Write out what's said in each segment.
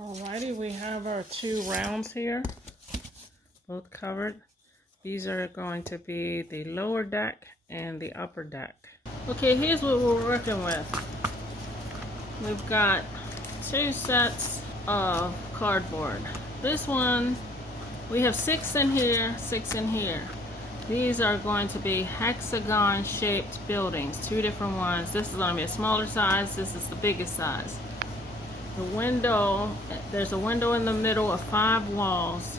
Alrighty, we have our two rounds here, both covered. These are going to be the lower deck and the upper deck. Okay, here's what we're working with. We've got two sets of cardboard. This one, we have 6 in here, 6 in here. These are going to be hexagon shaped buildings, two different ones. This is going to be a smaller size, this is the biggest size. The window, there's a window in the middle of 5 walls,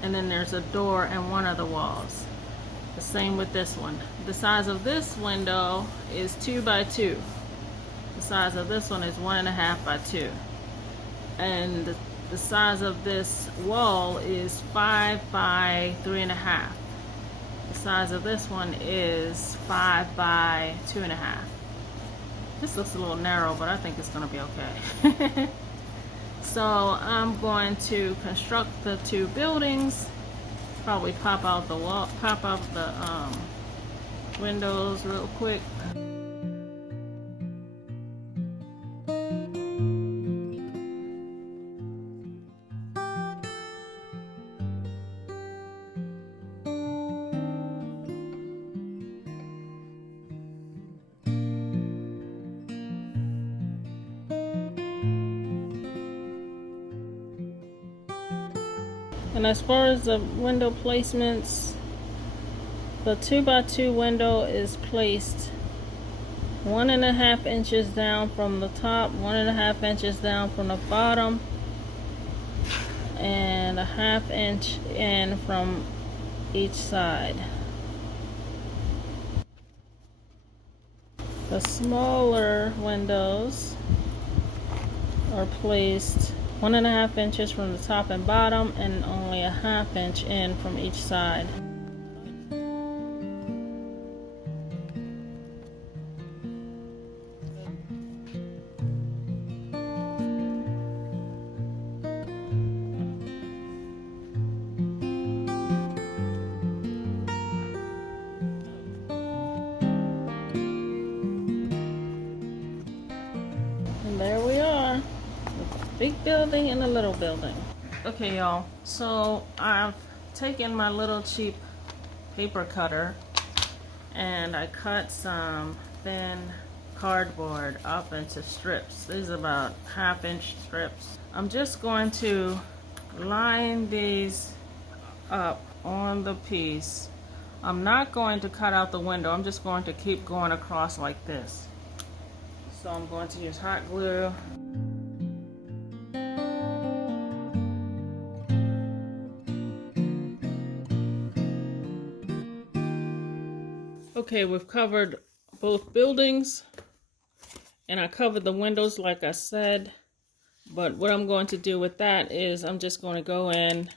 and then there's a door in one of the walls. The same with this one. The size of this window is 2 by 2. The size of this one is 1.5 by 2. And the size of this wall is 5 by 3.5. The size of this one is 5 by 2.5. This looks a little narrow, but I think it's going to be okay. So I'm going to construct the two buildings. Probably pop out the wall, pop out the windows real quick. And as far as the window placements, the 2 by 2 window is placed 1.5 inches down from the top, 1.5 inches down from the bottom, and 1/2 inch in from each side. The smaller windows are placed 1.5 inches from the top and bottom, and only 1/2 inch in from each side. And there we are. Big building and a little building. Okay, y'all, so I've taken my little cheap paper cutter and I cut some thin cardboard up into strips. These are about 1/2 inch strips. I'm just going to line these up on the piece. I'm not going to cut out the window. I'm just going to keep going across like this. So I'm going to use hot glue. Okay, we've covered both buildings, and I covered the windows like I said, but what I'm going to do with that is I'm just going to go in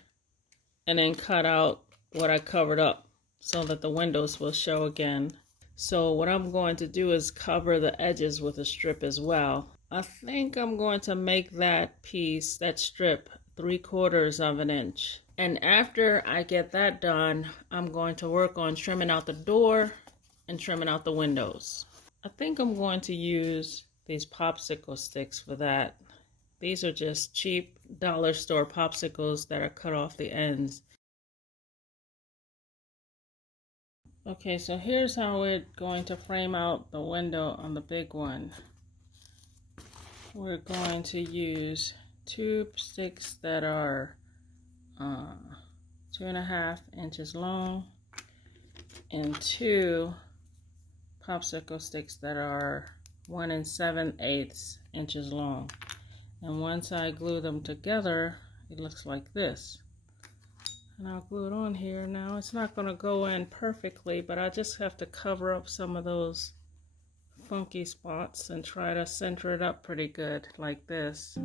and then cut out what I covered up so that the windows will show again. So what I'm going to do is cover the edges with a strip as well. I think I'm going to make that piece, that strip, 3/4 of an inch. And after I get that done, I'm going to work on trimming out the door and trimming out the windows. I think I'm going to use these popsicle sticks for that. These are just cheap dollar store popsicles that are cut off the ends. Okay, so here's how we're going to frame out the window on the big one. We're going to use 2 sticks that are 2.5 inches long and 2 popsicle sticks that are 1 7/8 inches long. And once I glue them together, it looks like this. And I'll glue it on here now. It's not going to go in perfectly, but I just have to cover up some of those funky spots and try to center it up pretty good like this.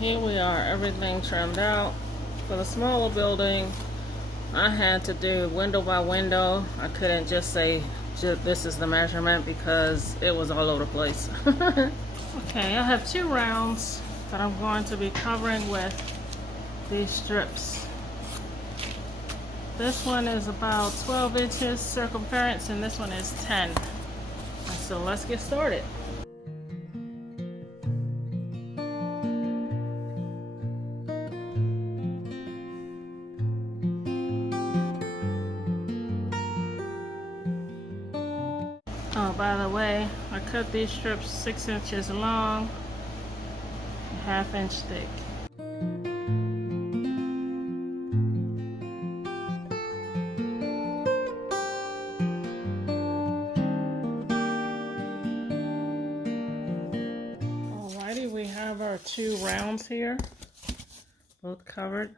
Here we are, everything trimmed out. For the smaller building, I had to do window by window. I couldn't just say this is the measurement because it was all over the place. Okay, I have 2 rounds that I'm going to be covering with these strips. This one is about 12 inches circumference and this one is 10. So let's get started. Oh, by the way, I cut these strips 6 inches long, 1/2 inch thick. Alrighty, we have our 2 rounds here, both covered.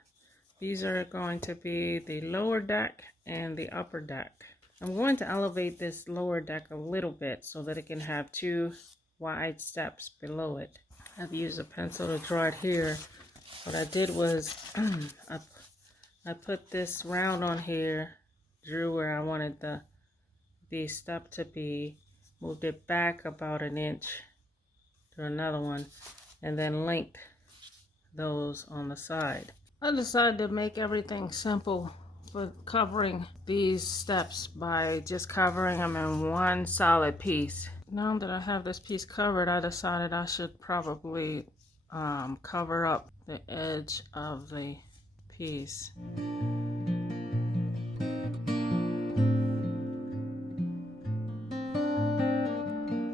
These are going to be the lower deck and the upper deck. I'm going to elevate this lower deck a little bit so that it can have 2 wide steps below it. I've used a pencil to draw it here. What I did was I put this round on here, drew where I wanted the step to be, moved it back about 1 inch to another one, and then linked those on the side. I decided to make everything simple for covering these steps by just covering them in one solid piece. Now that I have this piece covered, I decided I should probably cover up the edge of the piece.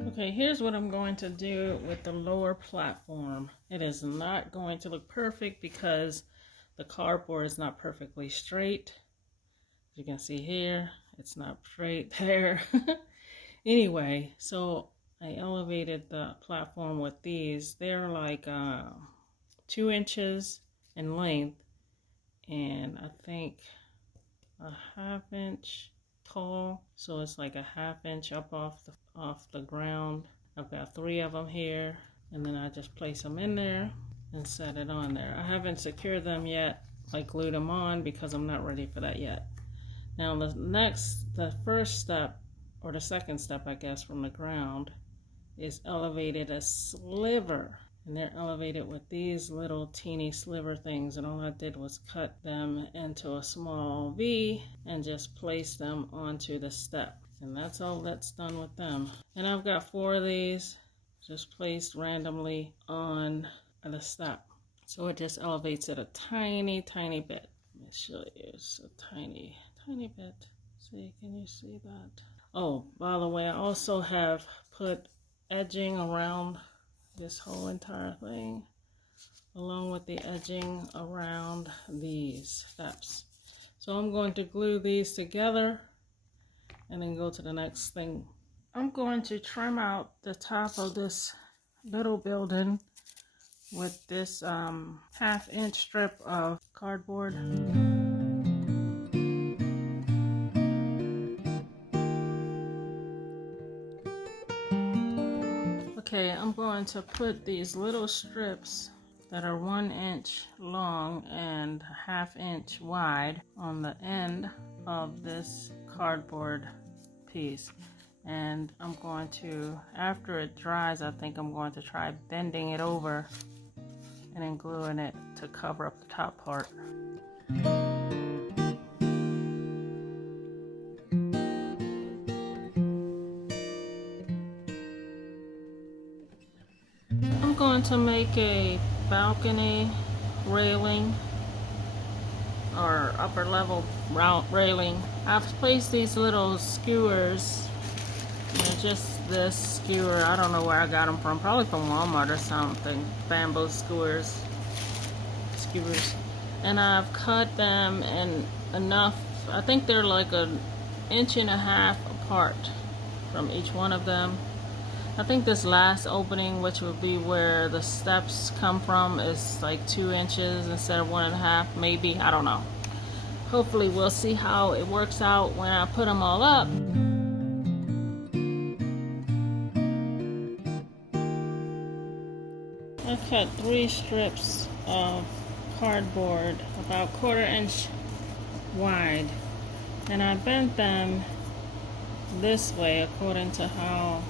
Okay, here's what I'm going to do with the lower platform. It is not going to look perfect because the cardboard is not perfectly straight. As you can see here, it's not straight there. Anyway, so I elevated the platform with these. They're like 2 inches in length and I think 1/2 inch tall. So it's like 1/2 inch up off the ground. I've got 3 of them here, and then I just place them in there and set it on there. I haven't secured them yet, like glued them on, because I'm not ready for that yet. Now the first step, or the second step I guess, from the ground is elevated a sliver, and they're elevated with these little teeny sliver things, and all I did was cut them into a small V and just place them onto the step, and that's all that's done with them. And I've got 4 of these just placed randomly on the step, so it just elevates it a tiny bit. Let me show you, it's a tiny bit. See, can you see that? Oh, by the way, I also have put edging around this whole entire thing, along with the edging around these steps. So I'm going to glue these together and then go to the next thing. I'm going to trim out the top of this little building with this 1/2 inch strip of cardboard. Okay, I'm going to put these little strips that are 1 inch long and 1/2 inch wide on the end of this cardboard piece. And I'm going to, after it dries, I think I'm going to try bending it over and then gluing it to cover up the top part. I'm going to make a balcony railing or upper level railing. I've placed these little skewers. They're just this skewer. I don't know where I got them from. Probably from Walmart or something. Bamboo skewers. And I've cut them in enough. I think they're like 1.5 inches apart from each one of them. I think this last opening, which would be where the steps come from, is like 2 inches instead of 1.5, maybe. I don't know. Hopefully we'll see how it works out when I put them all up. I cut 3 strips of cardboard about 1/4 inch wide, and I bent them this way according to how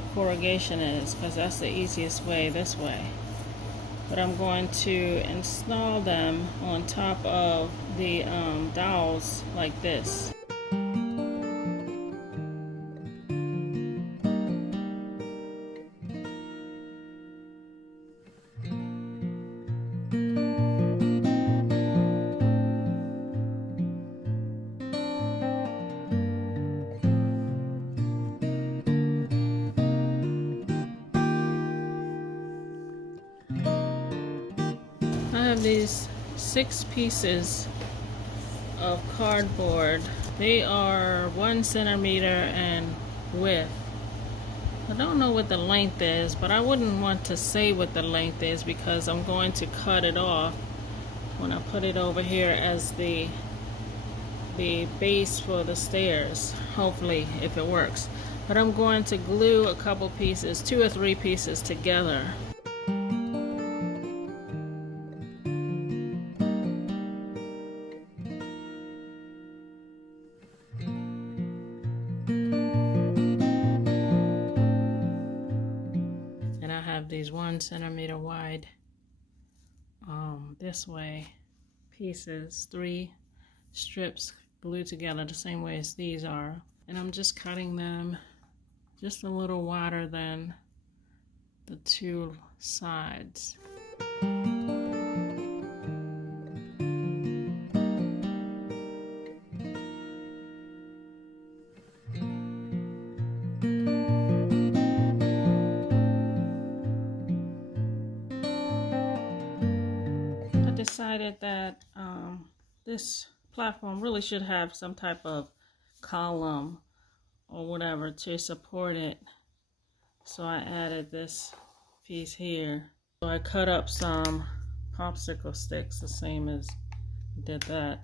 the corrugation is, because that's the easiest way, this way. But I'm going to install them on top of the dowels like this. I have these 6 pieces of cardboard. They are 1 centimeter in width. I don't know what the length is, but I wouldn't want to say what the length is because I'm going to cut it off when I put it over here as the base for the stairs, hopefully, if it works. But I'm going to glue a couple pieces, 2 or 3 pieces together. And I have these 1 centimeter wide this way pieces, 3 strips glued together the same way as these are, and I'm just cutting them just a little wider than the 2 sides. I decided that this platform really should have some type of column or whatever to support it, so I added this piece here. So I cut up some popsicle sticks, the same as I did that,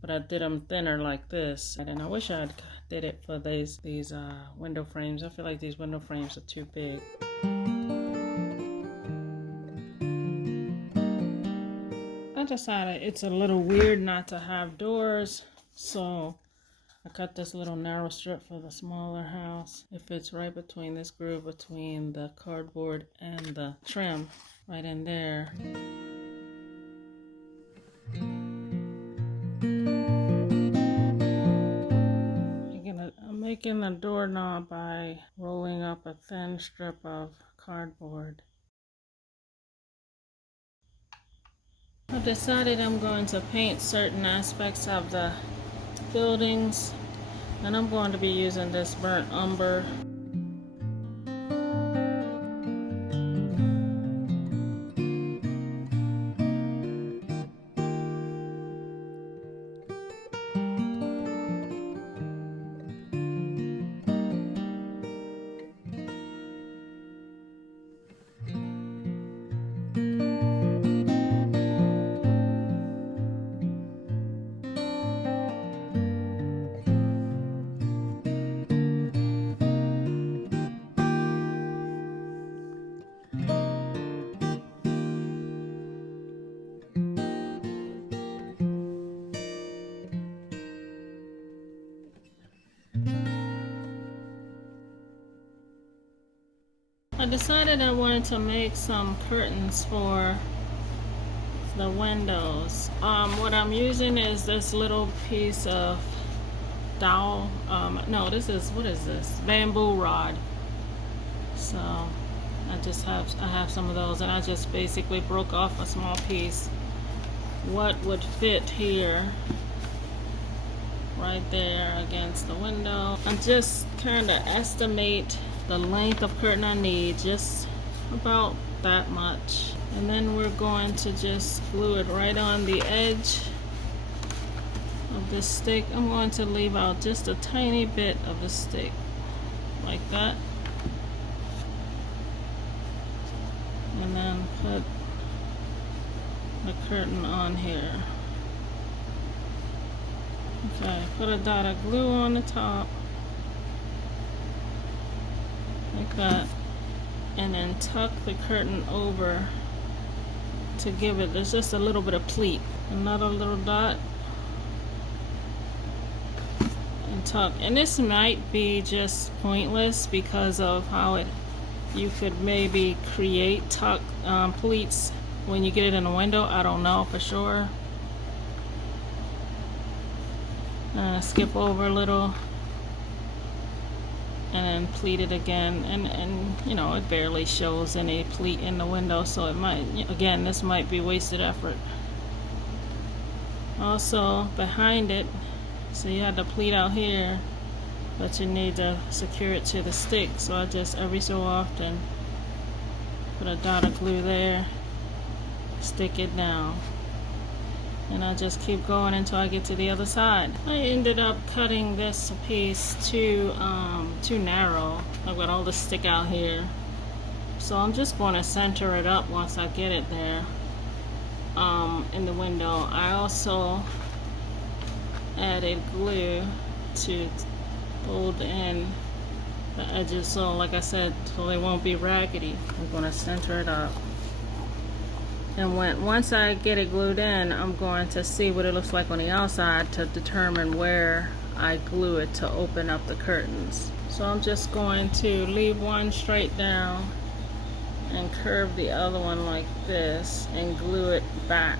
but I did them thinner like this. And I wish I did it for these window frames. I feel like these window frames are too big. I decided it's a little weird not to have doors, so I cut this little narrow strip for the smaller house. It fits right between this groove between the cardboard and the trim, right in there. I'm making a doorknob by rolling up a thin strip of cardboard. I've decided I'm going to paint certain aspects of the buildings, and I'm going to be using this burnt umber. I decided I wanted to make some curtains for the windows. What I'm using is this little piece of dowel. No, this is, what is this? Bamboo rod. So I have some of those, and I just basically broke off a small piece. What would fit here, right there against the window. I just kind of estimate the length of curtain I need, just about that much. And then we're going to just glue it right on the edge of this stick. I'm going to leave out just a tiny bit of the stick, like that. And then put the curtain on here. Okay, put a dot of glue on the top, like that, and then tuck the curtain over to give it, there's just a little bit of pleat. Another little dot, and tuck. And this might be just pointless because of how you could maybe create tuck pleats when you get it in the window. I don't know for sure. Skip over a little and then pleat it again, and you know, it barely shows any pleat in the window, so it might, again, this might be wasted effort. Also behind it, so you had the pleat out here, but you need to secure it to the stick, so I just every so often put a dot of glue there, stick it down, and I just keep going until I get to the other side. I ended up cutting this piece too narrow. I've got all the stick out here, so I'm just going to center it up once I get it there in the window. I also added glue to hold in the edges, so like I said, so they won't be raggedy. I'm going to center it up. And once I get it glued in, I'm going to see what it looks like on the outside to determine where I glue it to open up the curtains. So I'm just going to leave one straight down and curve the other one like this and glue it back.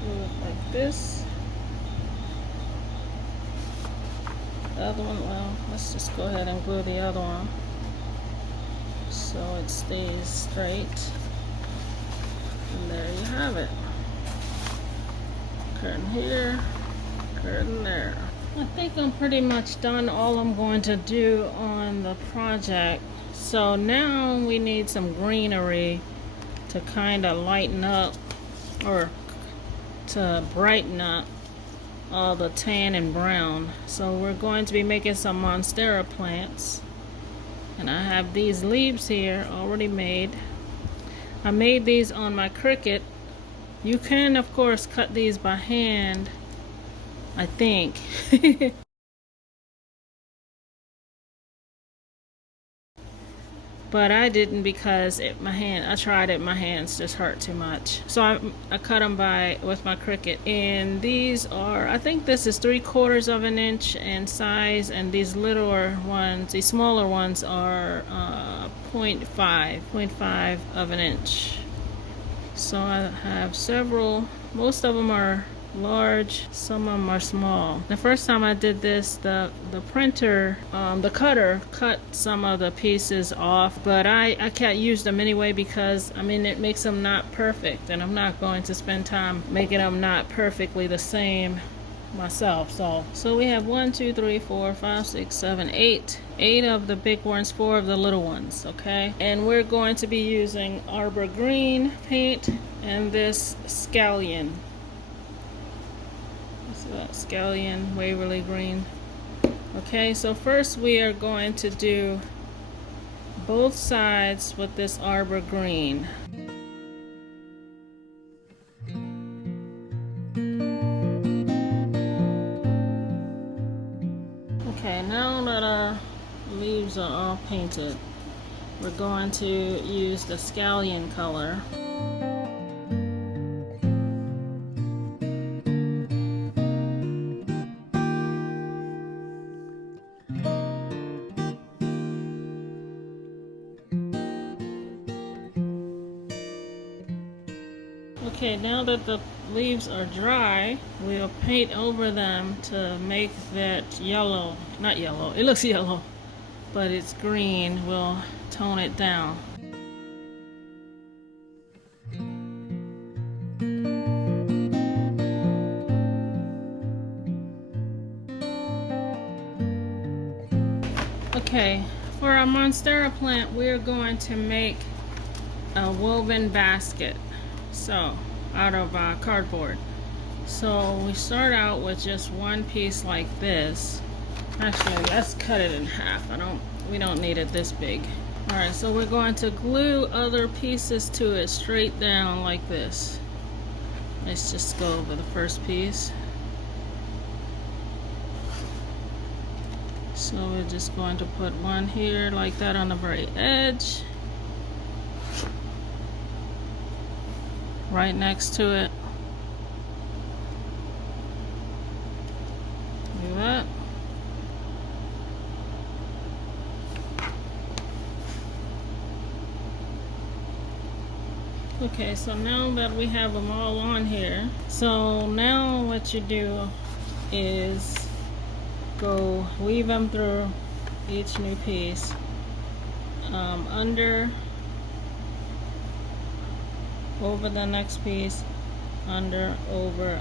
Glue it like this. The other one, well, let's just go ahead and glue the other one so it stays straight. And there you have it. Curtain here, curtain there. I think I'm pretty much done all I'm going to do on the project. So now we need some greenery to kind of lighten up, or to brighten up all the tan and brown. So we're going to be making some Monstera plants, and I have these leaves here already made. I made these on my Cricut. You can of course cut these by hand, I think. But I didn't because I tried it, my hands just hurt too much. So I cut them with my Cricut. And these are, I think this is 3/4 of an inch in size, and these littler ones, these smaller ones are 0.5 of an inch. So I have several, most of them are large, some of them are small. The first time I did this, the printer, the cutter cut some of the pieces off, but I can't use them anyway because, I mean, it makes them not perfect, and I'm not going to spend time making them not perfectly the same myself. So we have 1, 2, 3, 4, 5, 6, 7, 8 of the big ones, 4 of the little ones. Okay, and we're going to be using Arbor Green paint and this Scallion. Scallion Waverly Green. Okay, so first we are going to do both sides with this Arbor Green. Okay, now that our leaves are all painted, we're going to use the Scallion color. Okay, now that the leaves are dry, we'll paint over them to make that yellow, not yellow, it looks yellow, but it's green. We'll tone it down. Okay, for our Monstera plant, we're going to make a woven basket. So, out of cardboard. So we start out with just one piece like this. Actually, let's cut it in half. We don't need it this big. Alright, so we're going to glue other pieces to it straight down like this. Let's just go over the first piece. So we're just going to put one here like that on the very edge. right next to it. Do that. Okay, so now that we have them all on here, so now what you do is go weave them through each new piece, under, over the next piece, under, over,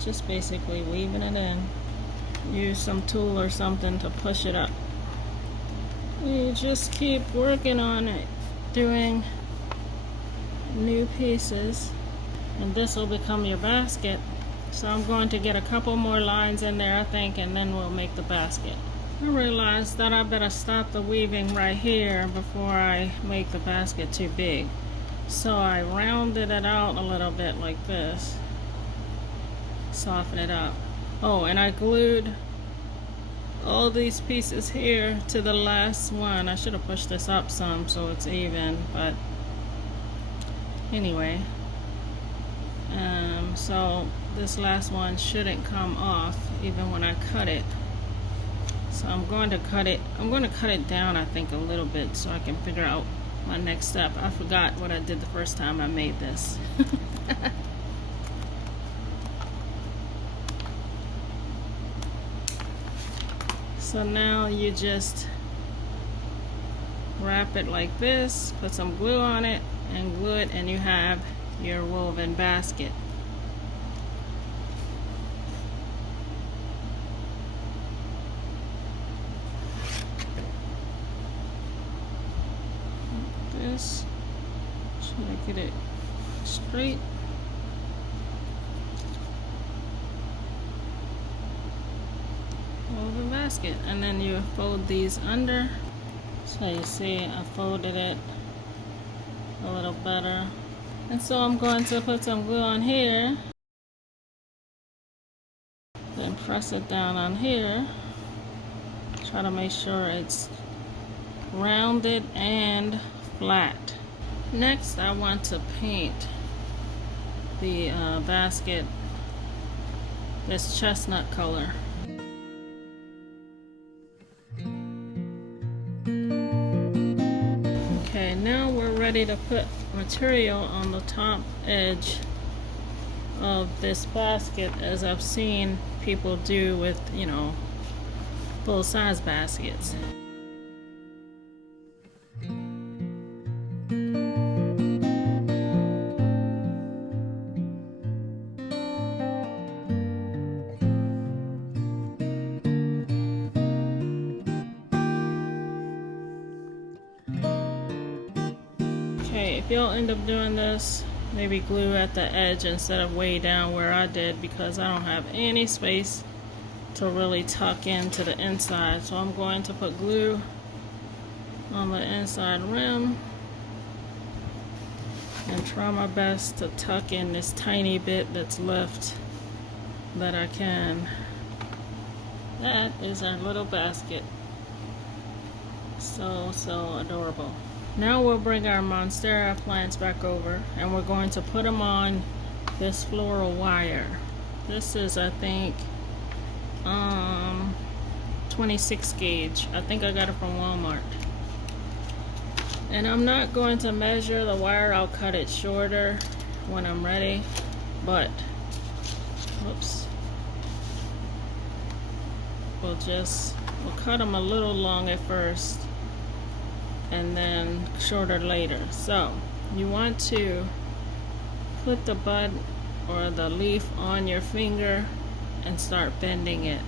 just basically weaving it in. Use some tool or something to push it up. You just keep working on it, doing new pieces, and this will become your basket. So I'm going to get a couple more lines in there, I think, and then we'll make the basket. I realized that I better stop the weaving right here before I make the basket too big. So I rounded it out a little bit like this, soften it up. Oh, and I glued all these pieces here to the last one. I should have pushed this up some so it's even, but anyway, so this last one shouldn't come off even when I cut it. So I'm going to cut it down, I think, a little bit so I can figure out my next step. I forgot what I did the first time I made this. So now you just wrap it like this, put some glue on it, and glue it, and you have your woven basket. Like this. Try to get it straight. Woven basket, and then you fold these under. So you see I folded it a little better. And so I'm going to put some glue on here, then press it down on here. Try to make sure it's rounded and flat. Next, I want to paint the basket this chestnut color. Okay, now we're ready to put material on the top edge of this basket, as I've seen people do with, you know, full-size baskets. Okay, if y'all end up doing this, maybe glue at the edge instead of way down where I did, because I don't have any space to really tuck into the inside. So I'm going to put glue on the inside rim and try my best to tuck in this tiny bit that's left that I can. That is our little basket. So adorable. Now we'll bring our Monstera plants back over, and we're going to put them on this floral wire. This is, I think, 26 gauge. I think I got it from Walmart. And I'm not going to measure the wire. I'll cut it shorter when I'm ready. But, whoops. We'll cut them a little long at first, and then shorter later. So you want to put the bud or the leaf on your finger and start bending it,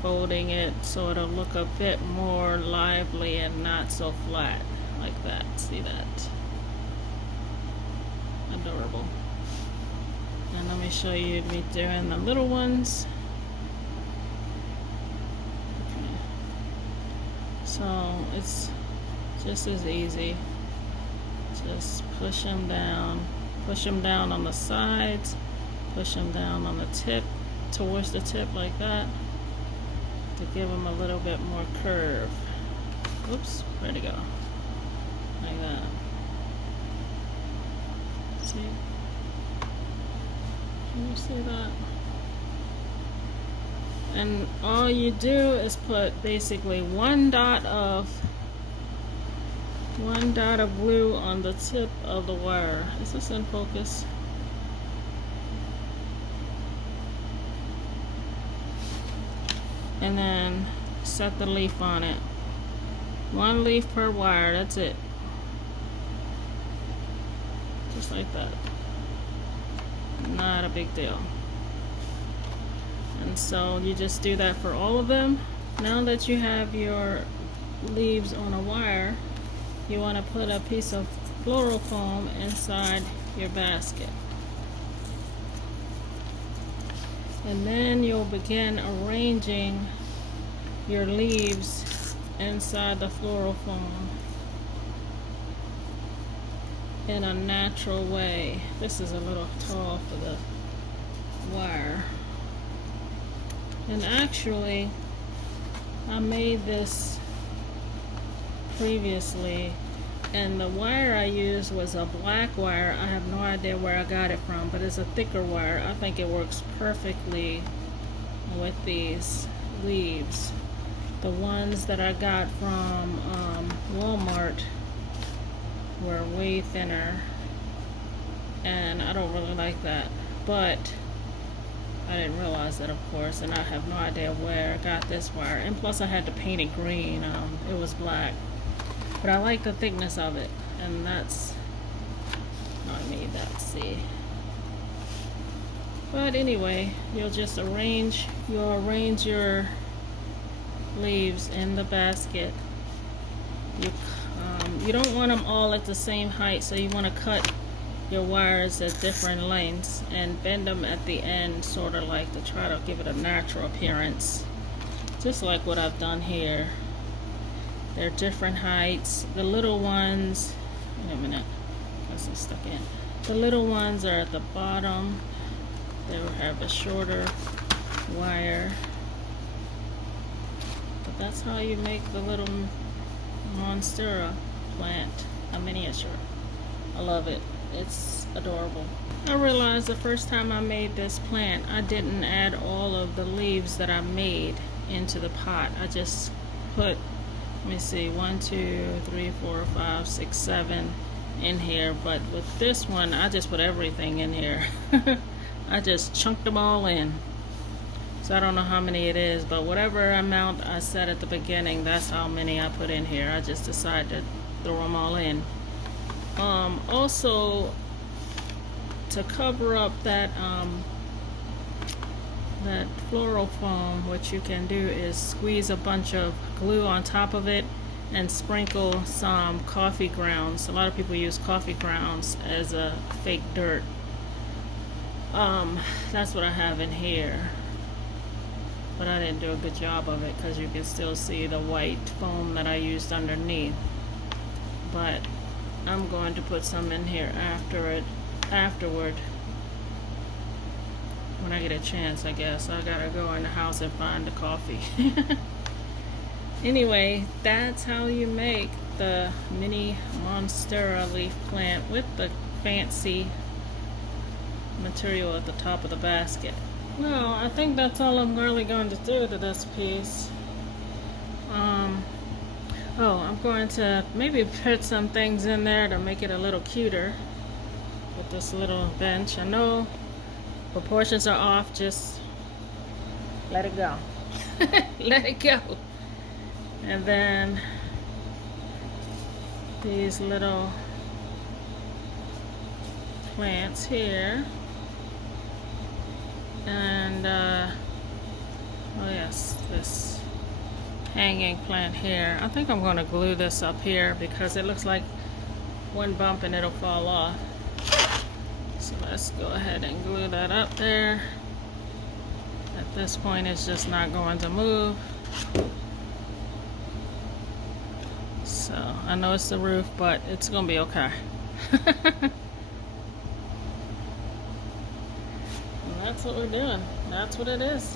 folding it, so it'll look a bit more lively and not so flat like that. See that? Adorable. And let me show you me doing the little ones. So it's just as easy. Just push them down on the sides, push them down on the tip, towards the tip like that, to give them a little bit more curve. Oops, where'd it go? Like that. see. Can you see that? And all you do is put basically one dot of blue on the tip of the wire. Is this in focus? And then set the leaf on it. One leaf per wire, that's it. Just like that. Not a big deal. And so you just do that for all of them. Now that you have your leaves on a wire, you want to put a piece of floral foam inside your basket. And then you'll begin arranging your leaves inside the floral foam in a natural way. This is a little tall for the wire. And actually, I made this previously, and the wire I used was a black wire. I have no idea where I got it from, but it's a thicker wire. I think it works perfectly with these leaves. The ones that I got from Walmart were way thinner, and I don't really like that, but I didn't realize that, of course, and I have no idea where I got this wire. And plus I had to paint it green. It was black, but I like the thickness of it, and that's I made that, see. But anyway, you'll just arrange your leaves in the basket. You don't want them all at the same height, so you want to cut your wires at different lengths and bend them at the end, sort of like, to try to give it a natural appearance, just like what I've done here. They're different heights. The little ones, wait a minute, this is stuck in. The little ones are at the bottom. They will have a shorter wire. But that's how you make the little Monstera plant, a miniature. I love it. It's adorable. I realized the first time I made this plant, I didn't add all of the leaves that I made into the pot. I just put, let me see, 1, 2, 3, 4, 5, 6, 7 in here. But with this one, I just put everything in here. I just chunked them all in. So I don't know how many it is, but whatever amount I said at the beginning, that's how many I put in here. I just decided to throw them all in. Also, to cover up that that floral foam, what you can do is squeeze a bunch of glue on top of it and sprinkle some coffee grounds. A lot of people use coffee grounds as a fake dirt. That's what I have in here, but I didn't do a good job of it because you can still see the white foam that I used underneath. But I'm going to put some in here afterward when I get a chance, I guess. I gotta go in the house and find the coffee. Anyway, that's how you make the mini Monstera leaf plant with the fancy material at the top of the basket. Well, I think that's all I'm really going to do to this piece. Oh, I'm going to maybe put some things in there to make it a little cuter with this little bench. I know proportions are off, just let it go. Let it go. And then these little plants here. And oh yes, this hanging plant here. I think I'm going to glue this up here because it looks like one bump and it'll fall off. So let's go ahead and glue that up there. At this point it's just not going to move. So I know it's the roof, but it's going to be okay. And that's what we're doing. That's what it is.